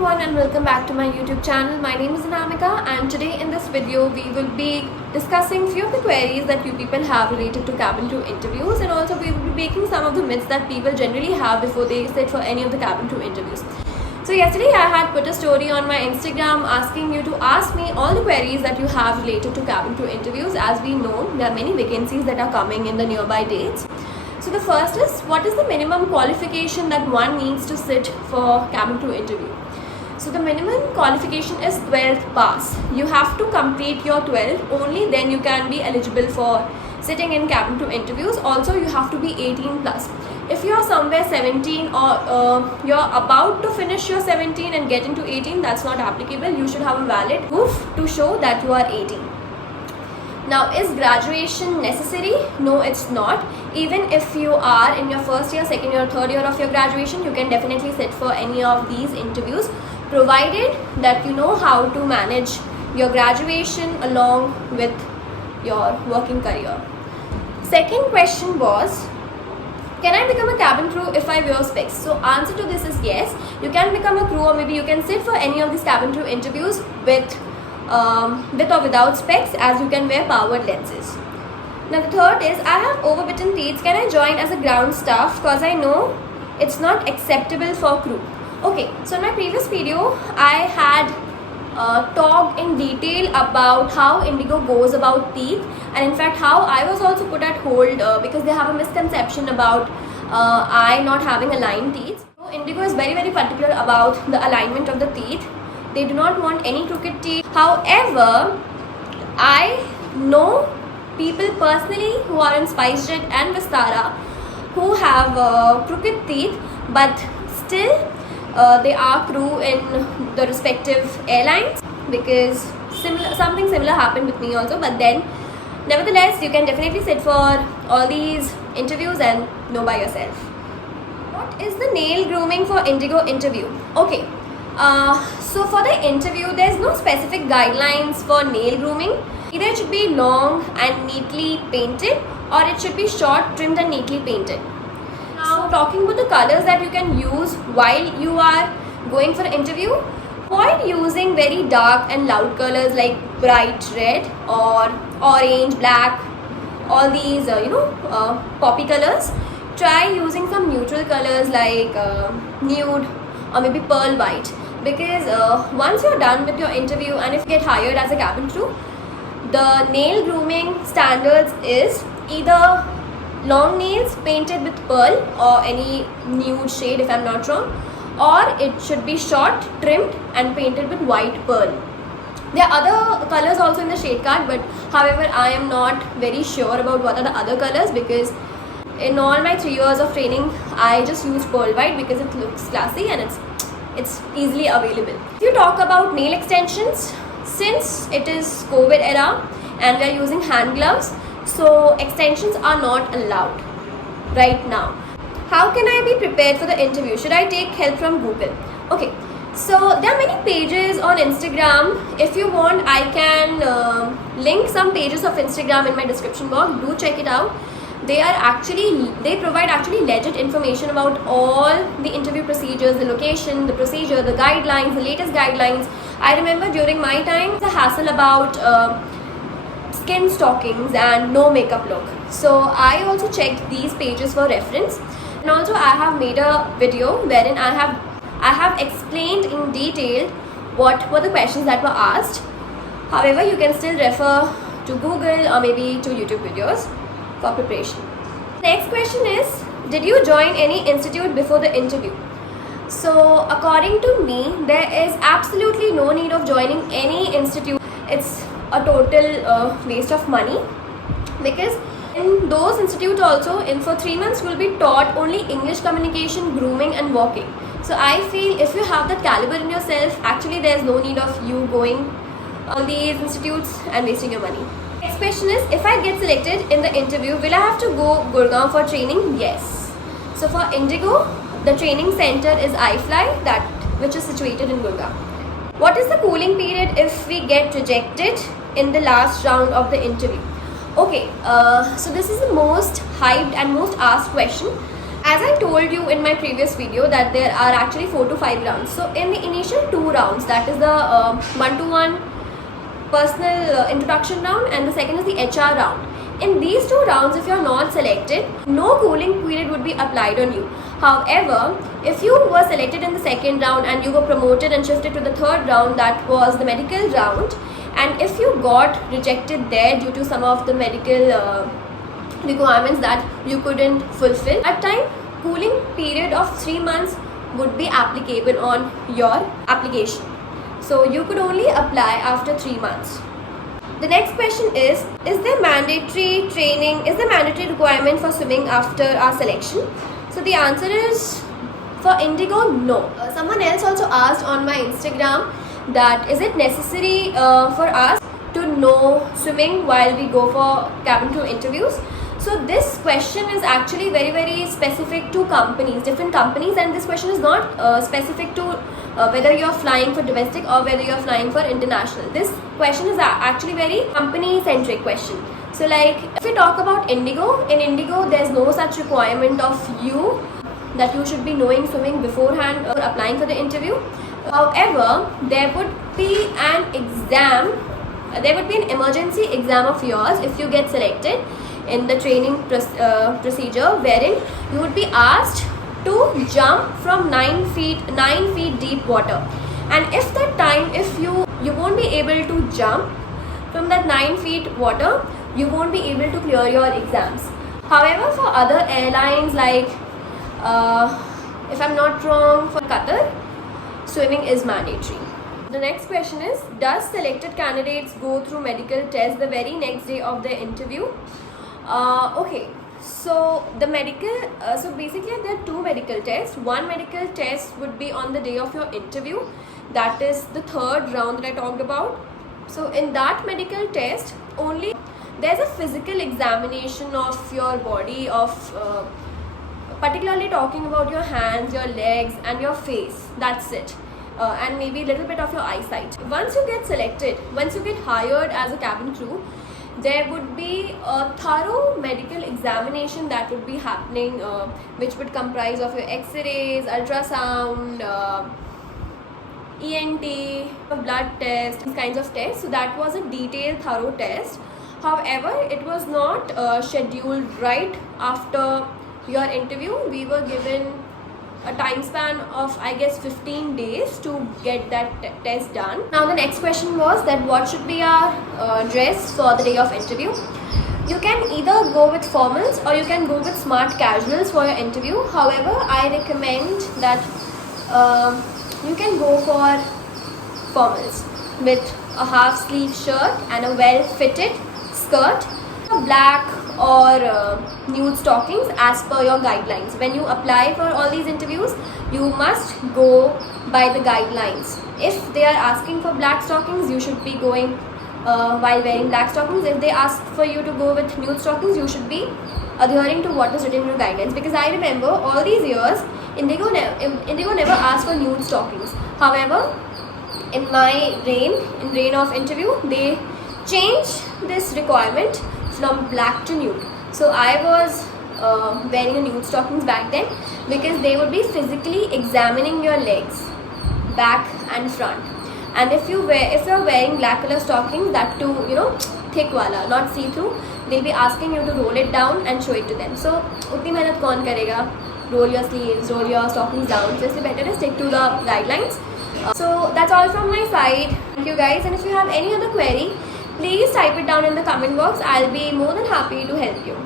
everyone and welcome back to my YouTube channel. My name is Anamika and today in this video we will be discussing few of the queries that you people have related to cabin crew interviews, and also we will be breaking some of the myths that people generally have before they sit for any of the cabin crew interviews. So yesterday I had put a story on my Instagram asking you to ask me all the queries that you have related to cabin crew interviews. As we know, there are many vacancies that are coming in the nearby dates. So the first is, what is the minimum qualification that one needs to sit for cabin crew interview? So the minimum qualification is 12th pass. You have to complete your 12, only then you can be eligible for sitting in cabin crew interviews. Also you have to be 18 plus. If you are somewhere 17 or you're about to finish your 17 and get into 18, that's not applicable. You should have a valid proof to show that you are 18. Now, is graduation necessary? No, it's not. Even if you are in your first year, second year, third year of your graduation, you can definitely sit for any of these interviews, provided that you know how to manage your graduation along with your working career. Second question was, can I become a cabin crew if I wear specs? So answer to this is yes. You can become a crew, or maybe you can sit for any of these cabin crew interviews with or without specs, as you can wear powered lenses. Now the third is, I have overbitten teeth. Can I join as a ground staff? Because I know it's not acceptable for crew. Okay, so in my previous video, I had talked in detail about how Indigo goes about teeth, and in fact how I was also put at hold because they have a misconception about I not having aligned teeth. So Indigo is very particular about the alignment of the teeth. They do not want any crooked teeth. However, I know people personally who are in SpiceJet and Vistara who have crooked teeth, but still they are crew in the respective airlines, because something similar happened with me also. But then nevertheless, you can definitely sit for all these interviews and know by yourself. What is the nail grooming for Indigo interview? Okay, so for the interview, there's no specific guidelines for nail grooming. Either it should be long and neatly painted, or it should be short, trimmed and neatly painted. Now, talking about the colors that you can use while you are going for an interview, avoid using very dark and loud colors like bright red or orange, black, all these poppy colors. Try using some neutral colors like nude or maybe pearl white, because once you're done with your interview and if you get hired as a cabin crew, the nail grooming standards is either long nails painted with pearl or any nude shade, if I'm not wrong, or it should be short, trimmed and painted with white pearl. There are other colors also in the shade card, but however I am not very sure about what are the other colors, because in all my 3 years of training I just use pearl white because it looks classy and it's easily available. If you talk about nail extensions, since it is COVID era and we are using hand gloves, so extensions are not allowed right now. How can I be prepared for the interview? Should I take help from Google? Okay, so there are many pages on Instagram. If you want, I can link some pages of Instagram in my description box. Do check it out. They provide actually legit information about all the interview procedures, the location, the procedure, the guidelines, the latest guidelines. I remember during my time, the hassle about skin stockings and no makeup look. So I also checked these pages for reference, and also I have made a video wherein I have explained in detail what were the questions that were asked. However, you can still refer to Google or maybe to YouTube videos for preparation. Next question is, did you join any institute before the interview? So according to me, there is absolutely no need of joining any institute. It's a total waste of money, because in those institutes also, for 3 months you will be taught only English communication, grooming and walking. So I feel if you have that caliber in yourself, actually there's no need of you going all these institutes and wasting your money. Next question is, if I get selected in the interview, will I have to go Gurgaon for training? Yes. So for Indigo, the training center is iFly, which is situated in Gurgaon. What is the cooling period if we get rejected in the last round of the interview? Okay, so this is the most hyped and most asked question. As I told you in my previous video that there are actually 4 to 5 rounds. So in the initial 2 rounds, that is the one-to-one personal introduction round, and the second is the HR round. In these 2 rounds, if you're not selected, no cooling period would be applied on you. However, if you were selected in the second round and you were promoted and shifted to the third round, that was the medical round, and if you got rejected there due to some of the medical requirements that you couldn't fulfill, at time cooling period of 3 months would be applicable on your application. So you could only apply after 3 months. The next question is there mandatory training, is there mandatory requirement for swimming after our selection? So the answer is, for Indigo, no. Someone else also asked on my Instagram that is it necessary for us to know swimming while we go for cabin crew interviews? So this question is actually very specific to companies, different companies, and this question is not specific to whether you're flying for domestic or whether you're flying for international. This question is actually very company centric question. So like if we talk about Indigo, in Indigo there's no such requirement of you that you should be knowing swimming beforehand or applying for the interview. However, there would be an exam, there would be an emergency exam of yours if you get selected in the training procedure, wherein you would be asked to jump from 9 feet deep water, and if that time, if you won't be able to jump from that 9 feet water, you won't be able to clear your exams. However, for other airlines like if I'm not wrong, for Qatar, swimming is mandatory. The next question is, does selected candidates go through medical tests the very next day of their interview? Okay, so the medical, so basically there are 2 medical tests. One medical test would be on the day of your interview, that is the third round that I talked about. So in that medical test only, there's a physical examination of your body, of particularly talking about your hands, your legs and your face, that's it. And maybe a little bit of your eyesight. Once you get selected, once you get hired as a cabin crew, there would be a thorough medical examination that would be happening, which would comprise of your x-rays, ultrasound, ENT, blood test, these kinds of tests. So that was a detailed, thorough test. However, it was not scheduled right after your interview. We were given a time span of, I guess, 15 days to get that test done. Now the next question was that what should be our dress for the day of interview. You can either go with formals or you can go with smart casuals for your interview. However, I recommend that you can go for formals with a half sleeve shirt and a well fitted skirt, black or nude stockings as per your guidelines. When you apply for all these interviews, you must go by the guidelines. If they are asking for black stockings, you should be going while wearing black stockings. If they ask for you to go with nude stockings, you should be adhering to what is written in your guidelines. Because I remember all these years, Indigo never asked for nude stockings. However, in my reign of interview, they changed this requirement from black to nude. So I was wearing a nude stockings back then, because they would be physically examining your legs, back and front. And if you're wearing black color stockings, that too, thick wala, not see-through, they'll be asking you to roll it down and show it to them. So utni mehnat kaun karega? Roll your sleeves, roll your stockings down. So it's better to stick to the guidelines. So that's all from my side. Thank you guys, and if you have any other query, please type it down in the comment box. I'll be more than happy to help you.